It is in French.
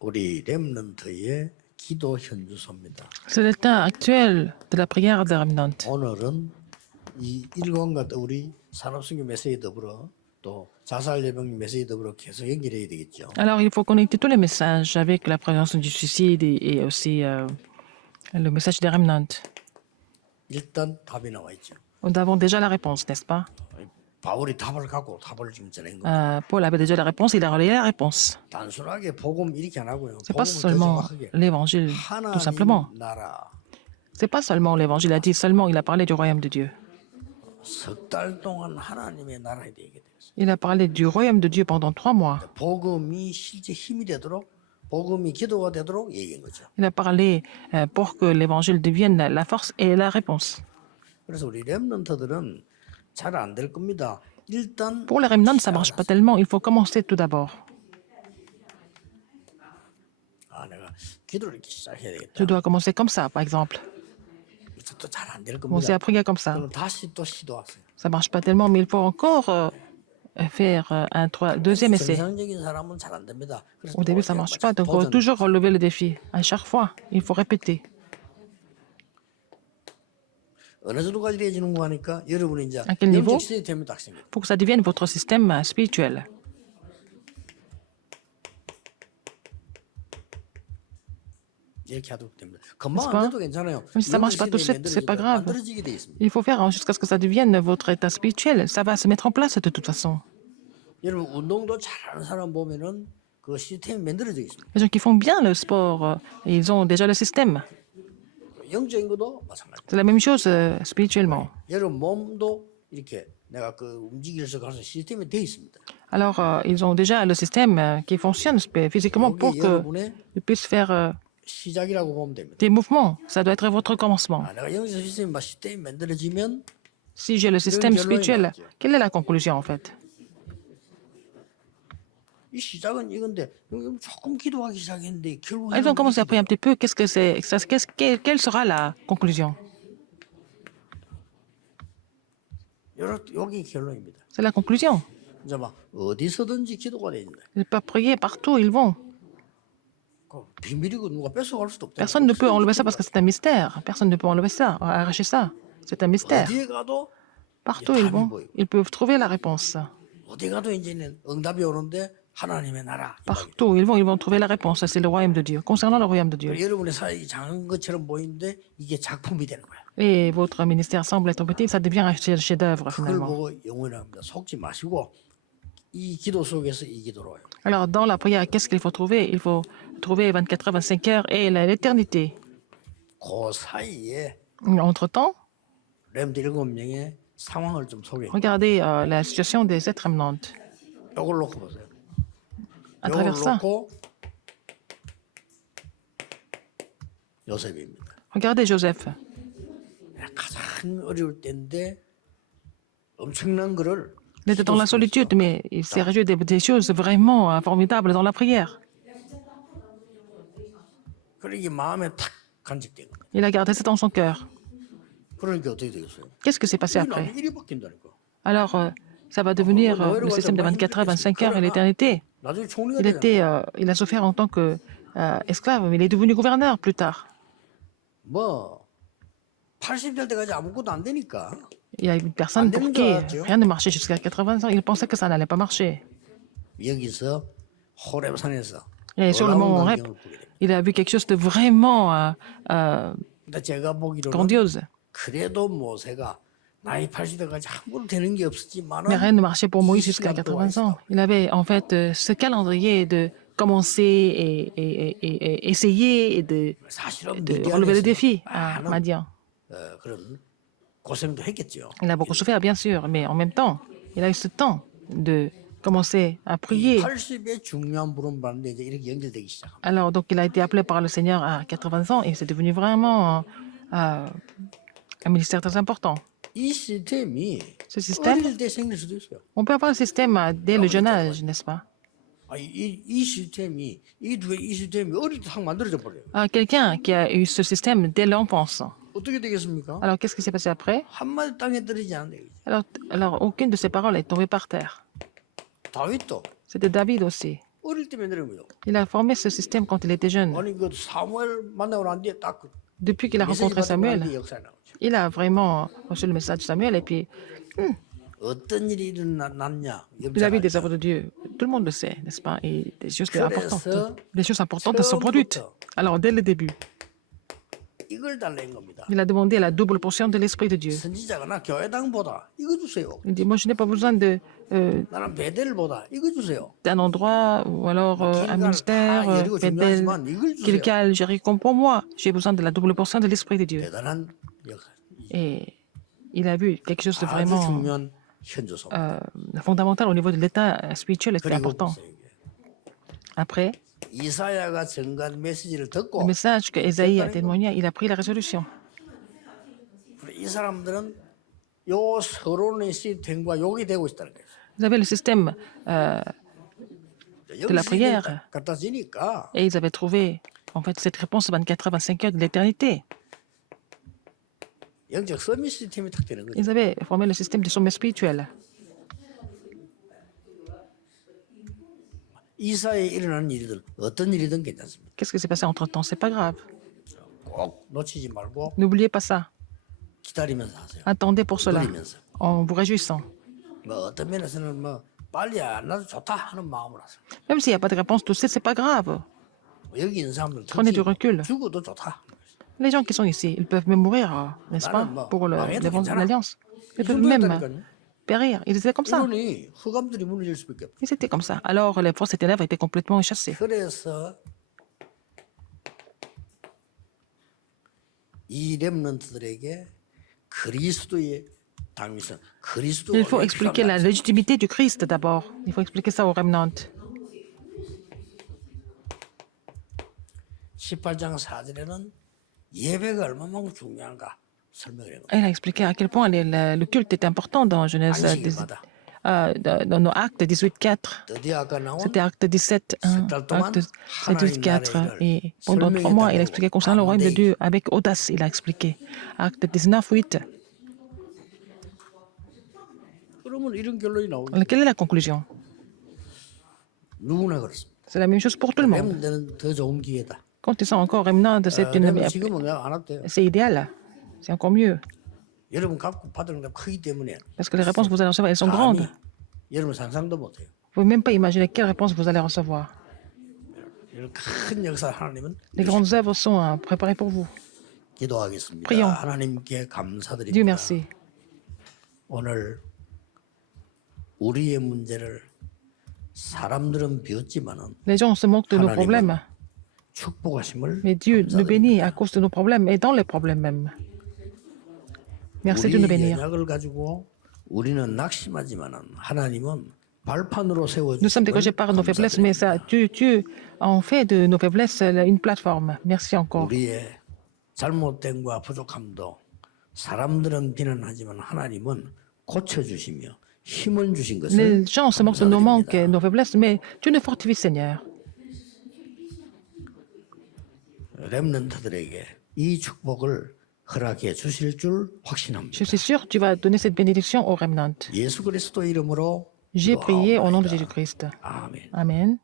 우리 렘넌트의 기도 현주소입니다. C'est l'état actuel de la prière des remnants. 오늘은 이 일권과 우리 산업승계 메시지 더불어 또 자살 예방 메시지 더불어 계속 연결해야 되겠죠. Alors, il faut connecter tous les messages avec la prévention du suicide et aussi le message des remnants. 일단 답이 나와 있죠. Nous avons déjà la réponse, n'est-ce pas? 바울이 답을 갖고 답을 지금 전한 겁니다. Paul avait déjà la réponse, il a relayé la réponse. 단순하게 복음 이렇게 안 하고요. C'est pas 복음을 seulement 거듭하게 l'évangile, tout simplement. 하나님 나라 C'est pas seulement l'évangile, il a dit seulement, il a parlé du royaume de Dieu. 석 달 동안 하나님의 나라에 대해 되겠어요. Il a parlé du royaume de Dieu pendant 3 mois. 복음이 실제 힘이 되도록 복음이 기도가 되도록 얘기한 거죠. Il a parlé pour que l'évangile devienne la force et la réponse. 그래서 우리 렘넌트들은 잘 안 될 겁니다. 일단 Pour les remnants, ça ne marche pas tellement, il faut commencer tout d'abord. 내가 기도를 이렇게 시작해야 되겠다. Je dois commencer comme ça, par exemple. 또 잘 안 될 Commencer 겁니다. à prier comme ça. 그럼 다시 또 시도하세요. Ça ne marche pas tellement, mais il faut encore faire un deuxième essai. 정상적인 사람은 잘 안 됩니다. 그래서 Au début, ça ne marche pas, donc il faut toujours relever le défi. À chaque fois, il faut répéter. 어느 정도까지 되어지는 거 하니까 여러분이 이제 À quel niveau? 영적 시스템이 딱 생겨요. Pour que ça devienne votre système spirituel. 이렇게 하도록 됩니다. 금방 pas? 안 돼도 괜찮아요. Même si ça ne marche pas tout de suite, c'est pas grave. 만들어지게 돼 있습니다. Il faut faire jusqu'à ce que ça devienne votre état spirituel. Ça va se mettre en place de toute façon. 여러분 운동도 잘하는 사람 보면은 그 시스템이 만들어져 있습니다. Les gens qui font bien le sport, ils ont déjà le système. 영적인 것도 마찬가지. C'est la même chose spirituellement. 여러분 몸도 이렇게 내가 그 움직일 수 가서 시스템이 돼 있습니다. Alors, ils ont déjà le système qui fonctionne physiquement pour 이게 여러분의 qu'ils puissent faire 시작이라고 보면 됩니다. des mouvements. Ça doit être votre commencement. 내가 영적 시스템이 만들어지면 Si j'ai le système spirituel, quelle est la conclusion en fait? 이 시작은 이건데 조금 기도하기 시작했는데 결국 Ils ont commencé à prier un petit peu. Qu'est-ce que c'est? Quelle sera la conclusion? 여기 결론입니다. C'est la conclusion. 이제 막 어디서든지 기도가 된다. Ils peuvent prier partout où ils vont. 그 비밀이고 누가 뺏어갈 수도 없다. Personne ne peut enlever ça parce que c'est un mystère. Personne ne peut enlever ça, arracher ça. C'est un mystère. 어디에 가도 Partout où ils vont, ils peuvent trouver la réponse. 어디 가도 이제는 응답이 오는데 하나님의 나라. Partout où ils vont trouver la réponse. C'est le royaume de Dieu. Concernant le royaume de Dieu. 여러분의 사역이 작은 것처럼 보이는데 이게 작품이 되는 거야. Et votre ministère semble être petit, ça devient un chef-d'œuvre 그걸 finalement. 보고 영원합니다. 속지 마시고 이 기도 속에서 이 기도로 해요. Alors, dans la prière, qu'est-ce qu'il faut trouver? Il faut trouver 24 heures, 25 heures et l'éternité. 그 사이에 Entre-temps, 렘드 7명의 상황을 좀 소개해. regardez la situation des êtres remnantes. 이걸 놓고 보세요. À 이걸 travers ça, 놓고 요셉입니다. regardez Joseph. 가장 어려울 때인데 엄청난 거를 Il était dans la solitude, mais il s'est réjoui des choses vraiment formidables dans la prière. 그러게 마음에 탁 간직된 거예요. Il a gardé ça dans son cœur. 그러니까 어떻게 되겠어요? Qu'est-ce qui s'est passé après? 일이 바뀐다니까. Alors, ça va devenir le système de 24 heures, 25 heures et l'éternité. 나중에 총리가 되잖아. Il a souffert en tant qu'esclave, mais il est devenu gouverneur plus tard. 뭐 80 될 때까지 아무것도 안 되니까. Il y a une personne pour qui rien ne marchait jusqu'à 80 ans. Il pensait que ça n'allait pas marcher. 여기서 호렙산에서 Et sur le mont Horeb, il a vu quelque chose de vraiment 근데 제가 보기로는 grandiose. 그래도 모세가 나이 80대까지 아무것도 되는 게 Mais 없었지만은 rien ne marchait pour Moïse jusqu'à 80 ans. Il avait en fait ce calendrier de commencer et essayer et de 사실은 relever le défi 아, à Madian. 그런 고생도 했겠죠. Il a beaucoup souffert, bien sûr, mais en même temps, il a eu ce temps de commencer à prier. 80의 중요한 부름 받는데 이제 이렇게 연결되기 시작합니다. Alors, donc, il a été appelé par le Seigneur à 80 ans et c'est devenu vraiment un ministère très important. 이 시스템이 Ce système, 어릴 때 생길 수도 있어요. on peut avoir un système dès le jeune âge, n'est-ce pas? 이 시스템이 이 시스템이 어릴 때 확 만들어져 버려요. Quelqu'un qui a eu ce système dès l'enfance. 어떻게 되겠습니까? Alors, qu'est-ce qui s'est passé après? 한마디 땅에 떨어지지 않는데. Alors, aucune de ses paroles est tombée par terre. 다윗도 C'était David aussi. 어릴 때 만드는 거죠. Il a formé ce système quand il était jeune. 아니 그 사무엘 만나고 난 뒤에 딱 Depuis qu'il a 메시지 rencontré 받고 난 Samuel, 뒤에 역사에 나오죠. il a vraiment reçu le message de Samuel et puis 어떤 일이 일어났냐? il a vu des œuvres de Dieu. Tout le monde le sait, n'est-ce pas? Et des choses importantes. 그래서 Des choses importantes sont produites. Alors, dès le début, 이걸 달라는 겁니다. il a demandé la double portion de l'Esprit de Dieu. 선지자가 교회당보다 이거 주세요. Il dit, moi, je n'ai pas besoin 나는 베델보다 이거 주세요. d'un endroit ou alors un ministère, Bethel, Gilgal, Jéricho. Pour moi, j'ai besoin de la double portion de l'Esprit de Dieu. 대단한 역사. Et il a vu quelque chose de 아주 vraiment 중요한 현조소. fondamental au niveau de l'état spirituel et c'était 그리고 important. 보세요, 이게. Après, 이사야가 전가한 메시지를 le 듣고 message que Ésaïe a témoigné, il a pris la résolution. 이 사람들은 요 서론의 시스템과 욕이 되고 있다는 거예요. Vous avez le système de la prière 갖다 주니까 et ils avaient trouvé en fait cette réponse 24 à 25 heures de l'éternité. 영적 서밋 시스템이 탁 되는 거죠. Ils avaient formé le système du sommet spirituel. 이사에 일어나는 일이든 어떤 일이든 괜찮습니다. Qu'est-ce qui s'est passé entre-temps? C'est pas grave. 꼭 놓치지 말고 N'oubliez pas ça. 기다리면서 하세요. Attendez pour cela, 누리면서. en vous réjouissant. 뭐 어떤 면에서는 뭐 빨리 안 나도 좋다 하는 마음으로 하세요. Même s'il n'y a pas de réponse tout de suite, c'est pas grave. 여기 있는 사람들 Prenez du recul. 죽어도 좋다. Les gens qui sont ici, ils peuvent même mourir, n'est-ce pas, pour l'alliance. Ils peuvent même périr. Ils étaient comme ça. 이러니 흑암들이 무너질 수밖에 없다. Ils étaient comme ça. Alors les forces et ténèbres étaient complètement chassées. 그래서 이 렘넌트들에게 그리스도의 당위성, 그리스도가 Il faut 왜 expliquer la 필요한가? légitimité du Christ d'abord. Il faut expliquer ça aux remnants. 18장 4절에는 예배가 얼마나 중요한가 설명을 해요. Elle a expliqué à quel point le culte est important dans Genèse, 안식일마다. dans nos actes 18.4. 드디어 아까 나온 C'était acte 17.1, 달 동안 acte 하나님 18.4. 나라를 Et pendant 3 mois, il a expliqué concernant le royaume de Dieu avec audace. Il a expliqué. Acte 19.8. 그러면 이런 결론이 나오죠. Alors, quelle est la conclusion? 누구나 그렇습니다. C'est la même chose pour tout le monde. 렘넌트는 더 좋은 기회다. Quand ils sont encore remnants, 렘넌트 지금은 내가 안 왔대요. c'est idéal. C'est encore mieux. 여러분 갖고 받은 게 크기 때문에 Parce que les réponses que vous allez recevoir, elles sont grandes. 여러분 상상도 못해요. Vous ne pouvez même pas imaginer quelles réponses vous allez recevoir. 이런 큰 역사 하나님은 Les grandes œuvres sont préparées pour vous. 기도하겠습니다. Prions. 하나님께 Dieu 감사드립니다. merci. 오늘 우리의 문제를 사람들은 비웃지만은 Les gens se moquent de nos 하나님은 problèmes. 축복하심을 Mais Dieu nous 감사드립니다. bénit à cause de nos problèmes et dans les problèmes même. Merci de nous 우리 bénir. 연약을 가지고 우리는 낙심하지만은 하나님은 발판으로 Nous sommes dégagés par nos faiblesses, mais ça, Dieu en fait de nos faiblesses une plateforme. Merci encore. 우리의 잘못됨과 부족함도 사람들은 비난하지만 하나님은 고쳐주시며 힘을 주신 것을 Les gens se moquent de nos manques et 감사드립니다. nos faiblesses, mais Dieu nous fortifie, Seigneur. 렘넌트들에게 이 축복을 허락해 주실 줄 확신합니다. Je suis sûr que tu vas donner cette bénédiction aux remnants. 예수 그리스도 이름으로 J'ai prié au nom de 기도하옵나이다. Jésus-Christ. 아멘. Amen.